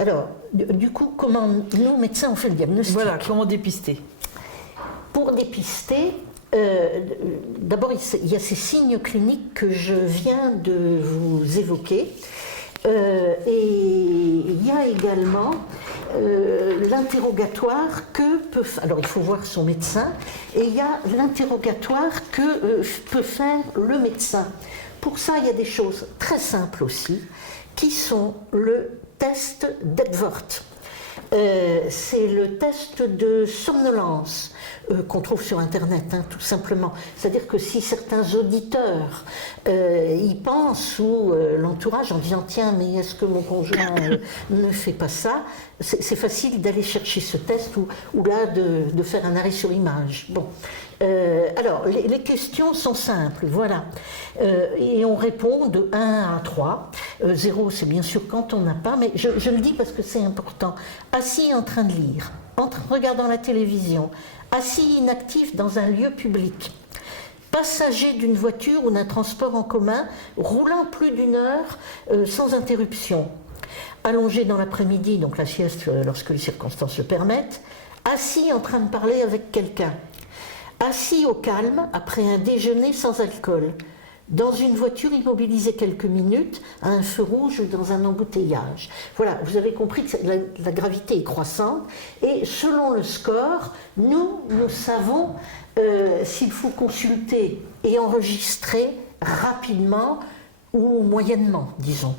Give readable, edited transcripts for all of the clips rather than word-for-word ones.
Alors, du coup, comment nous, médecins, on fait le diagnostic? Voilà, comment dépister? Pour dépister, d'abord, il y a ces signes cliniques que je viens de vous évoquer. Et il y a également l'interrogatoire que peut... Alors, il faut voir son médecin. Et il y a l'interrogatoire que peut faire le médecin. Pour ça, il y a des choses très simples aussi, qui sont le test d'Edworth. C'est le test de somnolence qu'on trouve sur Internet, hein, tout simplement. C'est-à-dire que si certains auditeurs y pensent ou l'entourage en disant « Tiens, mais est-ce que mon conjoint ne fait pas ça ?» c'est facile d'aller chercher ce test ou là de faire un arrêt sur image. Bon. Alors, les questions sont simples, voilà. Et on répond de 1 à 3. 0, c'est bien sûr quand on n'a pas, mais je le dis parce que c'est important. Assis en train de lire, en regardant la télévision, assis inactif dans un lieu public, passager d'une voiture ou d'un transport en commun, roulant plus d'1 heure sans interruption, allongé dans l'après-midi, donc la sieste lorsque les circonstances le permettent, assis en train de parler avec quelqu'un, assis au calme après un déjeuner sans alcool, dans une voiture immobilisée quelques minutes, à un feu rouge ou dans un embouteillage. Voilà, vous avez compris que la gravité est croissante et selon le score, nous savons s'il faut consulter et enregistrer rapidement ou moyennement, disons.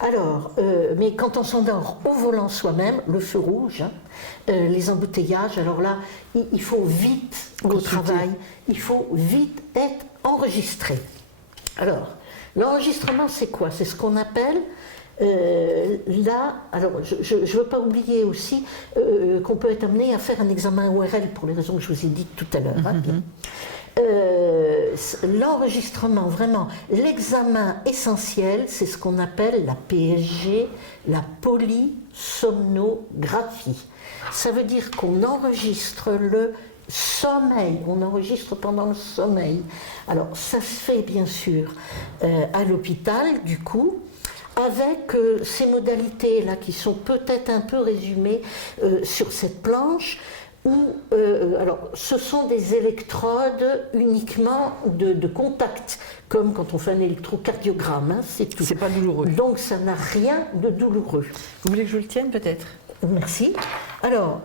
Alors, mais quand on s'endort au volant soi-même, le feu rouge, hein, les embouteillages, alors là, il faut vite au travail, il faut vite être enregistré. Alors, l'enregistrement, c'est quoi? C'est ce qu'on appelle là, alors je ne veux pas oublier aussi qu'on peut être amené à faire un examen ORL pour les raisons que je vous ai dites tout à l'heure. Hein, l'enregistrement, vraiment, l'examen essentiel, c'est ce qu'on appelle la PSG, la polysomnographie. Ça veut dire qu'on enregistre le sommeil, on enregistre pendant le sommeil. Alors, ça se fait bien sûr à l'hôpital, du coup, avec ces modalités-là qui sont peut-être un peu résumées sur cette planche, où, alors, ce sont des électrodes uniquement de contact, comme quand on fait un électrocardiogramme, hein, c'est tout. C'est pas douloureux. Donc, ça n'a rien de douloureux. Vous voulez que je le tienne, peut-être? Merci. Alors,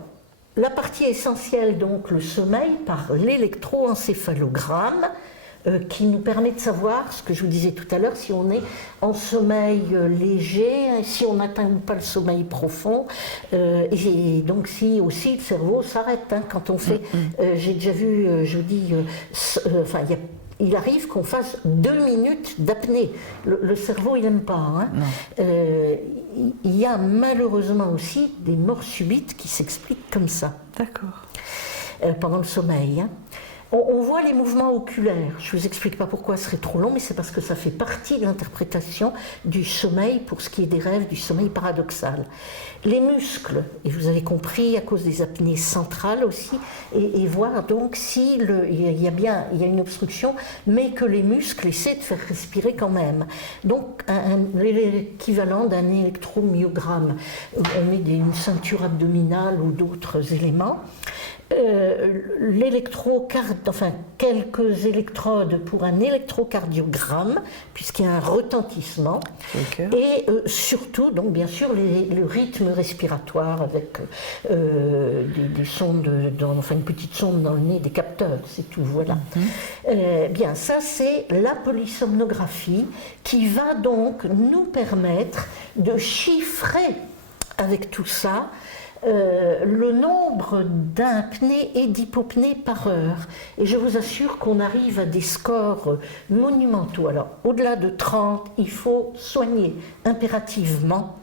la partie essentielle, donc, le sommeil par l'électroencéphalogramme, qui nous permet de savoir, ce que je vous disais tout à l'heure, si on est en sommeil léger, si on n'atteint pas le sommeil profond, et donc si aussi le cerveau s'arrête, hein, quand on fait, j'ai déjà vu, enfin, il arrive qu'on fasse 2 minutes d'apnée. Le cerveau, il n'aime pas. Hein. Il y a malheureusement aussi des morts subites qui s'expliquent comme ça. D'accord. Pendant le sommeil. Hein. On voit les mouvements oculaires. Je ne vous explique pas pourquoi ce serait trop long, mais c'est parce que ça fait partie de l'interprétation du sommeil pour ce qui est des rêves, du sommeil paradoxal. Les muscles, et vous avez compris, à cause des apnées centrales aussi, et voir donc si il y a une obstruction, mais que les muscles essaient de faire respirer quand même. Donc l'équivalent d'un électromyogramme. On met une ceinture abdominale ou d'autres éléments. Quelques électrodes pour un électrocardiogramme, puisqu'il y a un retentissement, et surtout, donc bien sûr, le rythme respiratoire avec des sondes, une petite sonde dans le nez, des capteurs, c'est tout, voilà. Bien, ça c'est la polysomnographie qui va donc nous permettre de chiffrer avec tout ça le nombre d'apnées et d'hypopnées par heure. Et je vous assure qu'on arrive à des scores monumentaux. Alors, au-delà de 30, il faut soigner impérativement.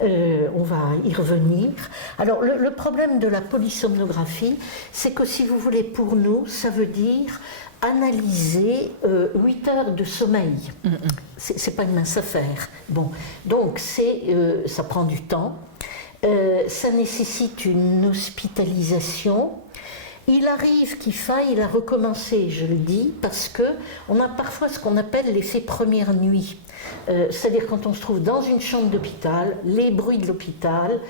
On va y revenir. Alors, le problème de la polysomnographie, c'est que si vous voulez, pour nous, ça veut dire analyser 8 heures de sommeil. C'est pas une mince affaire. Bon, donc ça prend du temps. Ça nécessite une hospitalisation Il arrive qu'il faille la recommencer, je le dis, parce qu'on a parfois ce qu'on appelle l'effet première nuit. C'est-à-dire quand on se trouve dans une chambre d'hôpital, les bruits de l'hôpital,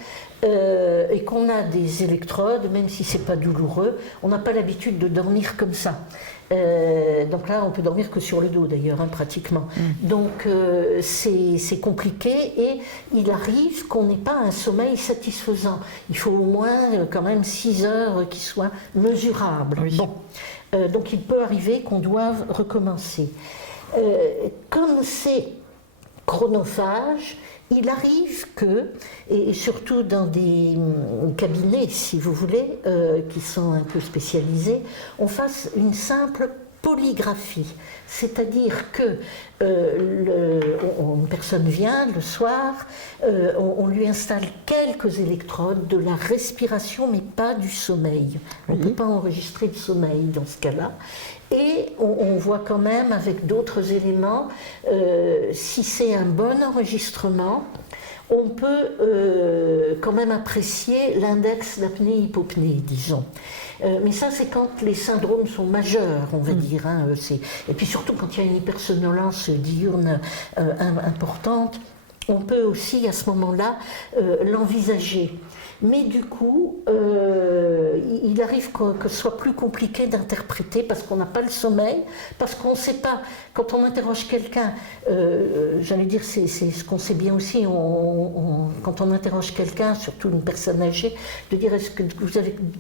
et qu'on a des électrodes, même si ce n'est pas douloureux, on n'a pas l'habitude de dormir comme ça. Donc là, on peut dormir que sur le dos d'ailleurs, hein, pratiquement. Donc c'est compliqué et il arrive qu'on n'ait pas un sommeil satisfaisant. Il faut au moins quand même 6 heures qui soient mesurables. Oui. Bon. Donc il peut arriver qu'on doive recommencer. Comme c'est chronophage, il arrive que, et surtout dans des cabinets, si vous voulez, qui sont un peu spécialisés, on fasse une simple polygraphie. C'est-à-dire que une personne vient le soir, on lui installe quelques électrodes de la respiration, mais pas du sommeil. On ne peut pas enregistrer de sommeil dans ce cas-là. Et on voit quand même avec d'autres éléments, si c'est un bon enregistrement, on peut quand même apprécier l'index d'apnée-hypopnée, disons. Mais ça, c'est quand les syndromes sont majeurs, on va dire. Hein, et puis surtout quand il y a une hypersomnolence diurne importante, on peut aussi à ce moment-là l'envisager. Mais du coup, il arrive que ce soit plus compliqué d'interpréter parce qu'on n'a pas le sommeil, parce qu'on ne sait pas, quand on interroge quelqu'un, j'allais dire, c'est ce qu'on sait bien aussi, quand on interroge quelqu'un, surtout une personne âgée, de dire est-ce que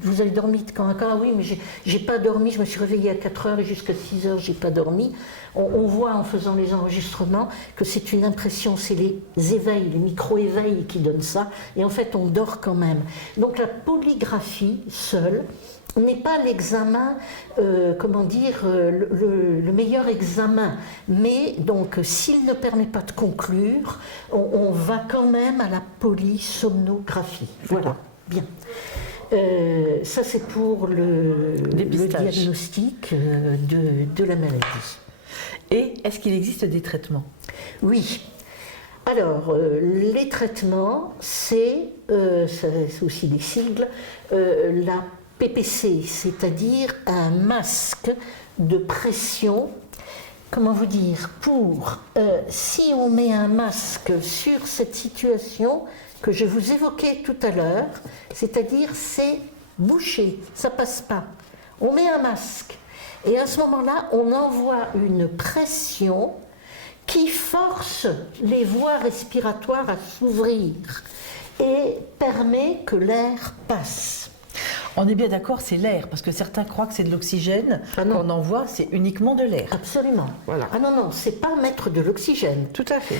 vous avez dormi de quand à quand? Ah oui, mais j'ai pas dormi, je me suis réveillée à 4 heures et jusqu'à 6 heures, j'ai pas dormi. On voit en faisant les enregistrements que c'est une impression, c'est les éveils, les micro-éveils qui donnent ça, et en fait on dort quand même. Donc la polygraphie seule n'est pas l'examen, comment dire, le meilleur examen, mais donc s'il ne permet pas de conclure, on va quand même à la polysomnographie. Voilà, bien. Ça c'est pour le diagnostic de la maladie. Et est-ce qu'il existe des traitements? Oui. Alors, les traitements, c'est aussi des sigles, la PPC, c'est-à-dire un masque de pression. Comment vous dire? Si on met un masque sur cette situation que je vous évoquais tout à l'heure, c'est-à-dire c'est bouché, ça passe pas. On met un masque. Et à ce moment-là, on envoie une pression qui force les voies respiratoires à s'ouvrir et permet que l'air passe. On est bien d'accord, c'est l'air, parce que certains croient que c'est de l'oxygène. Qu'on envoie, c'est uniquement de l'air. Absolument. Voilà. Ah non, c'est pas mettre de l'oxygène. Tout à fait.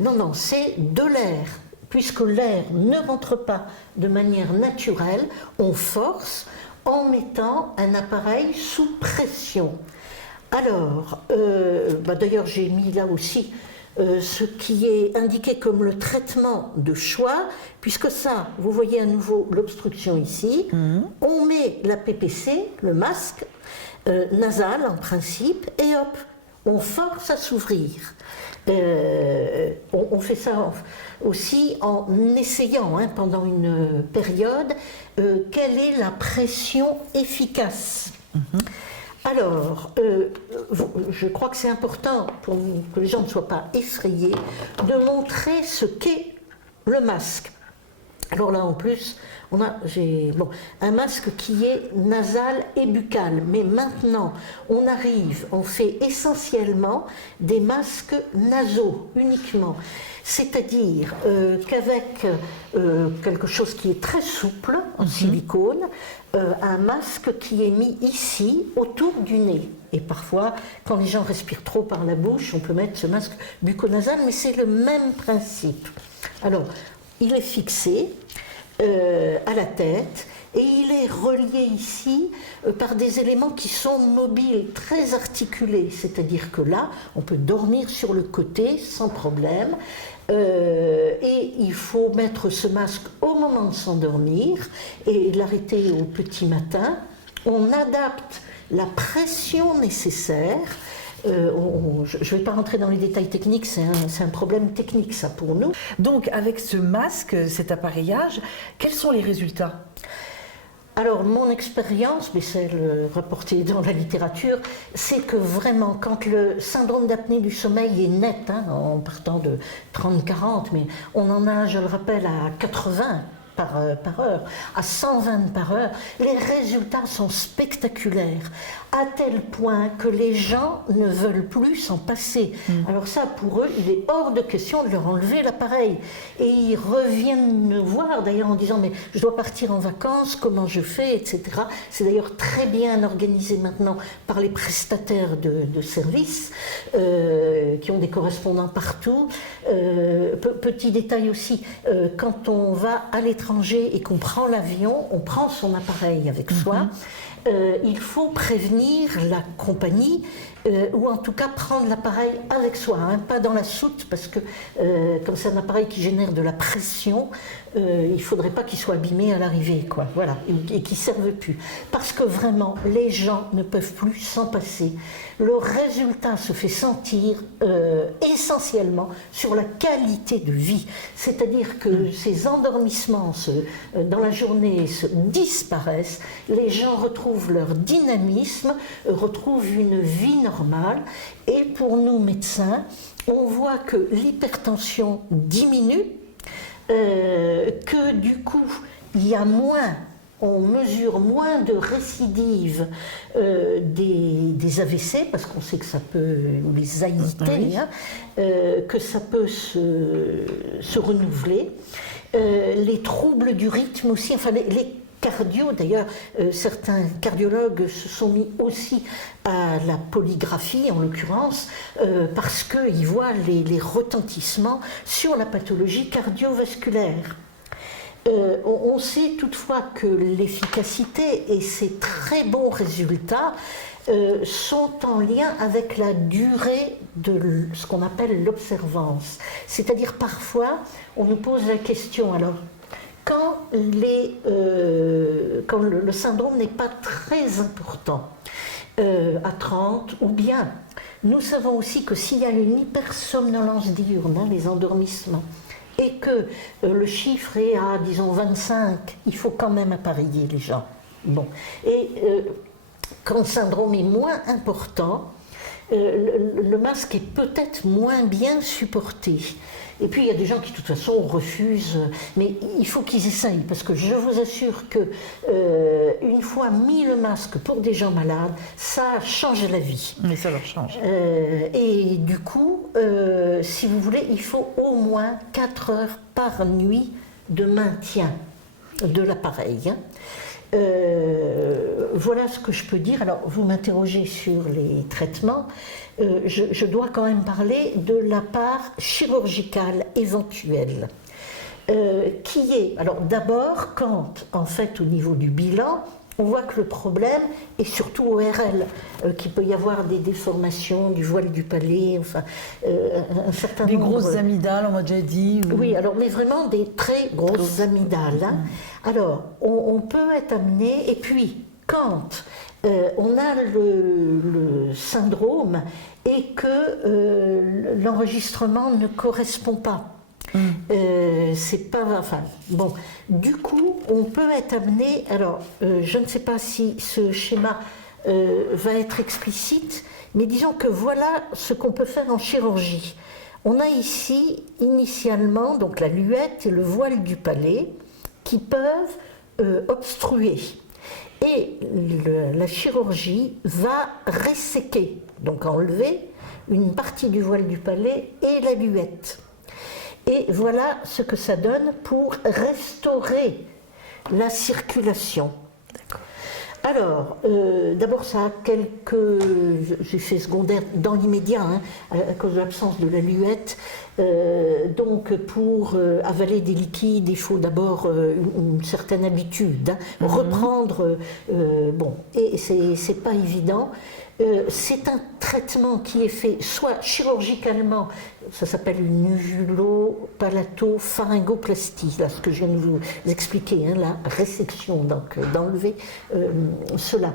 Non, c'est de l'air. Puisque l'air ne rentre pas de manière naturelle, on force en mettant un appareil sous pression. Alors, d'ailleurs j'ai mis là aussi ce qui est indiqué comme le traitement de choix, puisque ça, vous voyez à nouveau l'obstruction ici, on met la PPC, le masque, nasal en principe, et hop, on force à s'ouvrir. On fait ça aussi en essayant pendant une période quelle est la pression efficace. Alors, je crois que c'est important pour que les gens ne soient pas effrayés de montrer ce qu'est le masque. Alors là en plus, on a un masque qui est nasal et buccal, mais maintenant on fait essentiellement des masques nasaux uniquement. C'est-à-dire qu'avec quelque chose qui est très souple, en silicone, un masque qui est mis ici, autour du nez. Et parfois, quand les gens respirent trop par la bouche, on peut mettre ce masque bucco-nasal, mais c'est le même principe. Alors, il est fixé à la tête et il est relié ici par des éléments qui sont mobiles, très articulés. C'est-à-dire que là, on peut dormir sur le côté sans problème. Et il faut mettre ce masque au moment de s'endormir et l'arrêter au petit matin. On adapte la pression nécessaire. Je ne vais pas rentrer dans les détails techniques, c'est un problème technique ça pour nous. Donc avec ce masque, cet appareillage, quels sont les résultats ? Alors, mon expérience, mais celle rapportée dans la littérature, c'est que vraiment, quand le syndrome d'apnée du sommeil est net, hein, en partant de 30-40, mais on en a, je le rappelle, à 80 par heure, à 120 par heure, les résultats sont spectaculaires, à tel point que les gens ne veulent plus s'en passer. Alors ça, pour eux, il est hors de question de leur enlever l'appareil. Et ils reviennent me voir, d'ailleurs, en disant, mais je dois partir en vacances, comment je fais, etc. C'est d'ailleurs très bien organisé maintenant par les prestataires de services, qui ont des correspondants partout. Petit détail aussi, quand on va à l'étranger et qu'on prend l'avion, on prend son appareil avec soi, il faut prévenir la compagnie ou en tout cas prendre l'appareil avec soi, hein, pas dans la soute parce que comme c'est un appareil qui génère de la pression, il ne faudrait pas qu'il soit abîmé à l'arrivée, quoi, voilà, et qu'il ne serve plus. Parce que vraiment, les gens ne peuvent plus s'en passer. Le résultat se fait sentir essentiellement sur la qualité de vie. C'est-à-dire que ces endormissements dans la journée disparaissent, les gens retrouvent leur dynamisme, retrouvent une vie normale. Et pour nous médecins, on voit que l'hypertension diminue, que du coup, il y a moins, on mesure moins de récidives des AVC, parce qu'on sait que ça peut, ou les AIT, oui. Hein, que ça peut se renouveler. Les troubles du rythme aussi, enfin les cardio, d'ailleurs, certains cardiologues se sont mis aussi à la polygraphie, en l'occurrence, parce qu'ils voient les retentissements sur la pathologie cardiovasculaire. On sait toutefois que l'efficacité et ces très bons résultats sont en lien avec la durée de ce qu'on appelle l'observance. C'est-à-dire parfois, on nous pose la question, alors, quand le syndrome n'est pas très important, à 30 ou bien, nous savons aussi que s'il y a une hypersomnolence diurne, hein, les endormissements, et que le chiffre est à, disons, 25, il faut quand même appareiller les gens. Bon. Et quand le syndrome est moins important, le masque est peut-être moins bien supporté. Et puis il y a des gens qui de toute façon refusent, mais il faut qu'ils essayent, parce que je vous assure que une fois mis le masque pour des gens malades, ça change la vie. Mais ça leur change. Et du coup, si vous voulez, il faut au moins 4 heures par nuit de maintien de l'appareil. Hein. Voilà ce que je peux dire. Alors, vous m'interrogez sur les traitements. Je dois quand même parler de la part chirurgicale éventuelle, qui est, alors d'abord, quand, en fait, au niveau du bilan, on voit que le problème est surtout ORL, qu'il peut y avoir des déformations du voile du palais, enfin, un certain nombre... Des grosses amygdales, on m'a déjà dit. Ou... Oui, alors, mais vraiment des très grosses amygdales. Hein. Alors, on peut être amené, et puis, quand on a le syndrome et que l'enregistrement ne correspond pas, c'est pas, enfin, bon, du coup, on peut être amené, alors, je ne sais pas si ce schéma va être explicite, mais disons que voilà ce qu'on peut faire en chirurgie. On a ici, initialement, donc la luette et le voile du palais, qui peuvent obstruer. Et la chirurgie va resséquer, donc enlever une partie du voile du palais et la luette. Et voilà ce que ça donne pour restaurer la circulation. Alors, d'abord, ça a quelques effets secondaires dans l'immédiat, hein, à cause de l'absence de la luette. Donc, pour avaler des liquides, il faut d'abord une certaine habitude, hein, reprendre. Bon, et c'est pas évident. C'est un traitement qui est fait soit chirurgicalement, ça s'appelle une uvulopalato-pharyngoplastie, là ce que je viens de vous expliquer, hein, la résection, donc d'enlever cela.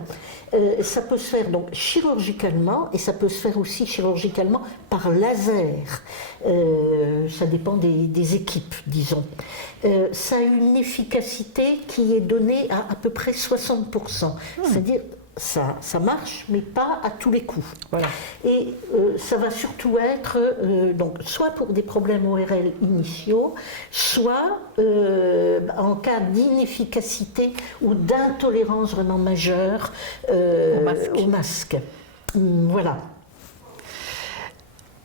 Ça peut se faire donc chirurgicalement et ça peut se faire aussi chirurgicalement par laser. Ça dépend des équipes, disons. Ça a une efficacité qui est donnée à peu près 60%. C'est-à-dire, ça marche, mais pas à tous les coups. Voilà. Et ça va surtout être donc, soit pour des problèmes ORL initiaux, soit en cas d'inefficacité ou d'intolérance vraiment majeure au masque. Voilà.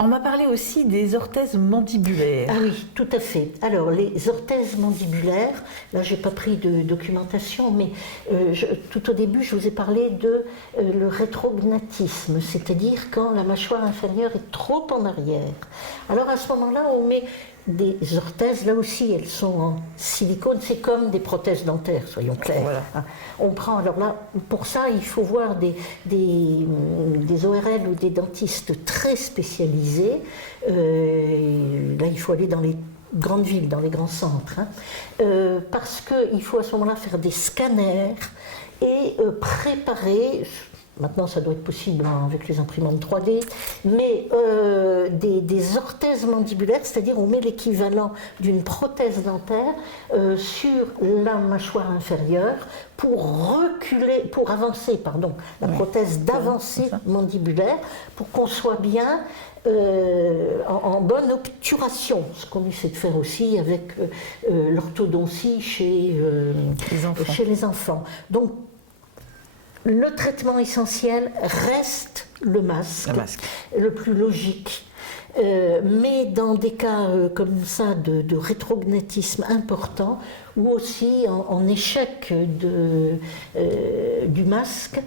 On m'a parlé aussi des orthèses mandibulaires. Ah oui, tout à fait. Alors, les orthèses mandibulaires, là, je n'ai pas pris de documentation, mais tout au début, je vous ai parlé de le rétrognatisme, c'est-à-dire quand la mâchoire inférieure est trop en arrière. Alors, à ce moment-là, on met des orthèses, là aussi, elles sont en silicone, c'est comme des prothèses dentaires, soyons clairs. Voilà. On prend, alors là, pour ça, il faut voir des ORL ou des dentistes très spécialisés. Là, il faut aller dans les grandes villes, dans les grands centres, parce qu'il faut à ce moment-là faire des scanners et préparer. Maintenant, ça doit être possible avec les imprimantes 3D, mais des orthèses mandibulaires, c'est-à-dire on met l'équivalent d'une prothèse dentaire sur la mâchoire inférieure pour avancer, la prothèse d'avancée mandibulaire, pour qu'on soit bien en bonne obturation, ce qu'on essaie de faire aussi avec l'orthodontie chez les enfants. Donc, le traitement essentiel reste le masque, le plus logique. Mais dans des cas comme ça de rétrognatisme important, ou aussi en échec du masque,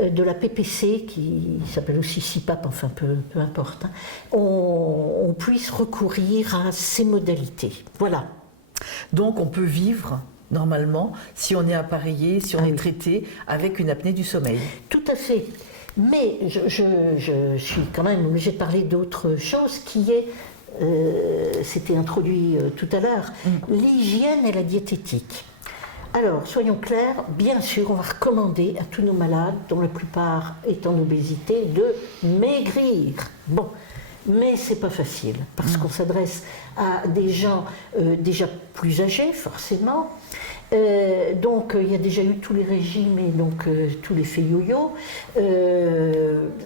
de la PPC, qui s'appelle aussi CPAP, enfin peu importe, on puisse recourir à ces modalités. Voilà. Donc on peut vivre normalement, si on est appareillé, si on est traité avec une apnée du sommeil. Tout à fait. Mais je suis quand même obligée de parler d'autre chose qui est, c'était introduit tout à l'heure, l'hygiène et la diététique. Alors, soyons clairs, bien sûr, on va recommander à tous nos malades, dont la plupart est en obésité, de maigrir. Bon. Mais c'est pas facile, parce qu'on s'adresse à des gens déjà plus âgés, forcément. Donc il y a déjà eu tous les régimes et donc tous les faits yo-yo.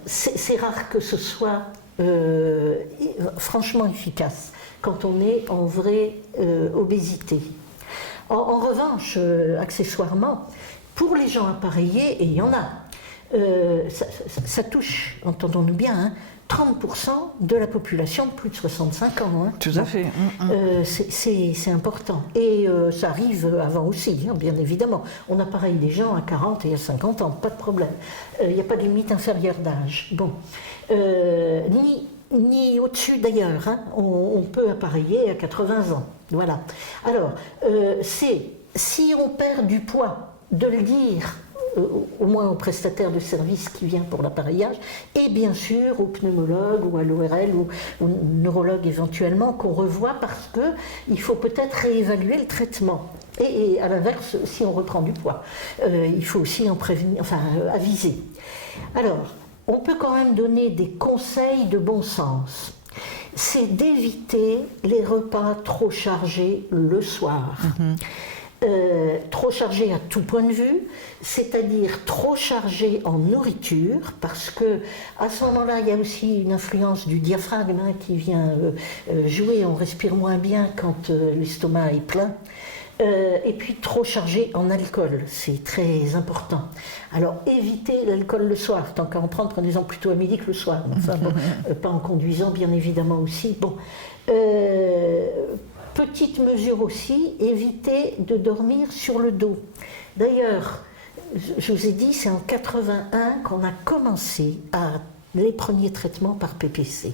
C'est rare que ce soit franchement efficace quand on est en vraie obésité. En revanche, accessoirement, pour les gens appareillés, et il y en a, ça touche, entendons-nous bien, 30% de la population de plus de 65 ans. Tout à fait. C'est important. Et ça arrive avant aussi, bien évidemment. On appareille des gens à 40 et à 50 ans, pas de problème. Il n'y a pas de limite inférieure d'âge. Bon. Ni au-dessus d'ailleurs. On peut appareiller à 80 ans. Voilà. Alors, si on perd du poids, de le dire au moins au prestataire de service qui vient pour l'appareillage, et bien sûr au pneumologue ou à l'ORL ou au neurologue éventuellement qu'on revoit parce qu'il faut peut-être réévaluer le traitement. Et à l'inverse, si on reprend du poids, il faut aussi en prévenir, aviser. Alors, on peut quand même donner des conseils de bon sens. C'est d'éviter les repas trop chargés le soir. Trop chargé à tout point de vue, c'est-à-dire trop chargé en nourriture, parce que à ce moment-là, il y a aussi une influence du diaphragme qui vient jouer, on respire moins bien quand l'estomac est plein. Et puis trop chargé en alcool, c'est très important. Alors évitez l'alcool le soir, tant qu'à en prendre, prenez-en plutôt à midi que le soir. Enfin, pas en conduisant, bien évidemment aussi. Bon. Petite mesure aussi, évitez de dormir sur le dos. D'ailleurs, je vous ai dit, c'est en 81 qu'on a commencé les premiers traitements par PPC.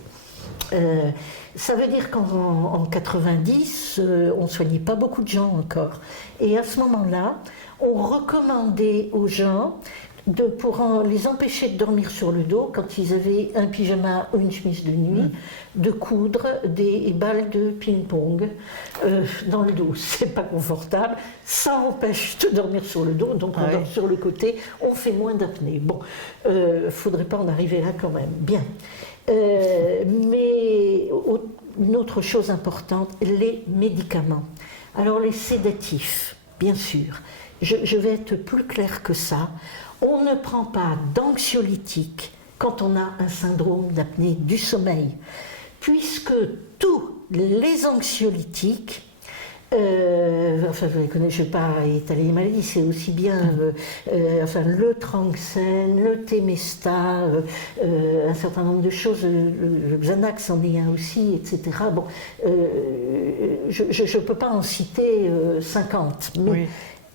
Ça veut dire qu'en 90, on ne soignait pas beaucoup de gens encore. Et à ce moment-là, on recommandait aux gens, pour les empêcher de dormir sur le dos, quand ils avaient un pyjama ou une chemise de nuit, de coudre des balles de ping-pong dans le dos. C'est pas confortable, ça empêche de dormir sur le dos, donc on dort sur le côté, on fait moins d'apnée. Bon, faudrait pas en arriver là quand même. Bien. Mais une autre chose importante, les médicaments. Alors les sédatifs, bien sûr, je vais être plus clair que ça. On ne prend pas d'anxiolytiques quand on a un syndrome d'apnée du sommeil, puisque tous les anxiolytiques, enfin je ne vais pas étaler les maladies, c'est aussi bien le Tranxène, le Temesta, un certain nombre de choses, le Xanax en est un aussi, etc. Bon, je ne peux pas en citer 50, mais oui.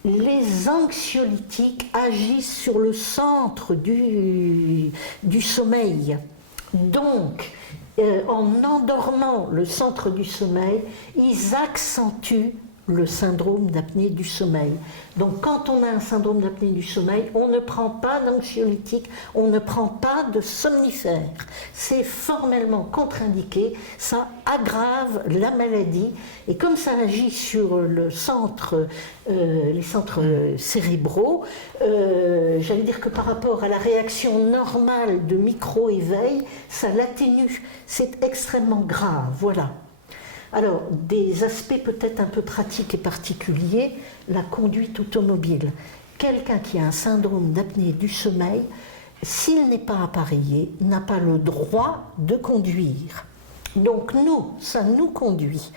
Les anxiolytiques agissent sur le centre du sommeil. Donc, en endormant le centre du sommeil, ils accentuent le syndrome d'apnée du sommeil. Donc quand on a un syndrome d'apnée du sommeil, on ne prend pas d'anxiolytique, on ne prend pas de somnifères. C'est formellement contre-indiqué, ça aggrave la maladie et comme ça agit sur le centre, les centres cérébraux, j'allais dire que par rapport à la réaction normale de micro-éveil, ça l'atténue. C'est extrêmement grave, voilà. Alors, des aspects peut-être un peu pratiques et particuliers, la conduite automobile. Quelqu'un qui a un syndrome d'apnée du sommeil, s'il n'est pas appareillé, n'a pas le droit de conduire. Donc ça nous conduit.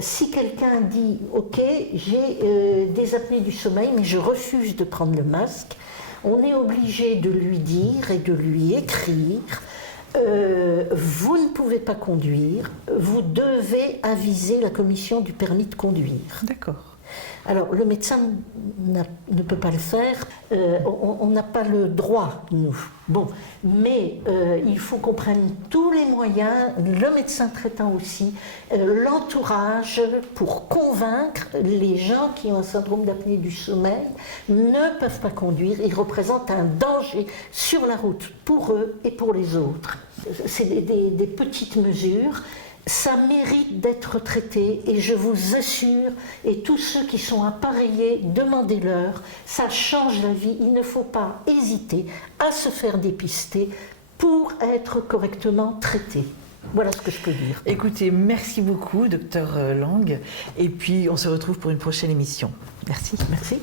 Si quelqu'un dit « Ok, j'ai des apnées du sommeil, mais je refuse de prendre le masque », on est obligé de lui dire et de lui écrire vous ne pouvez pas conduire, vous devez aviser la commission du permis de conduire. D'accord. Alors, le médecin ne peut pas le faire, on n'a pas le droit, nous. Bon, mais il faut qu'on prenne tous les moyens, le médecin traitant aussi, l'entourage, pour convaincre les gens qui ont un syndrome d'apnée du sommeil, ne peuvent pas conduire, ils représentent un danger sur la route pour eux et pour les autres. C'est des petites mesures. Ça mérite d'être traité et je vous assure, et tous ceux qui sont appareillés, demandez-leur, ça change la vie, il ne faut pas hésiter à se faire dépister pour être correctement traité. Voilà ce que je peux dire. Écoutez, merci beaucoup, Dr Lang, et puis on se retrouve pour une prochaine émission. Merci. Merci.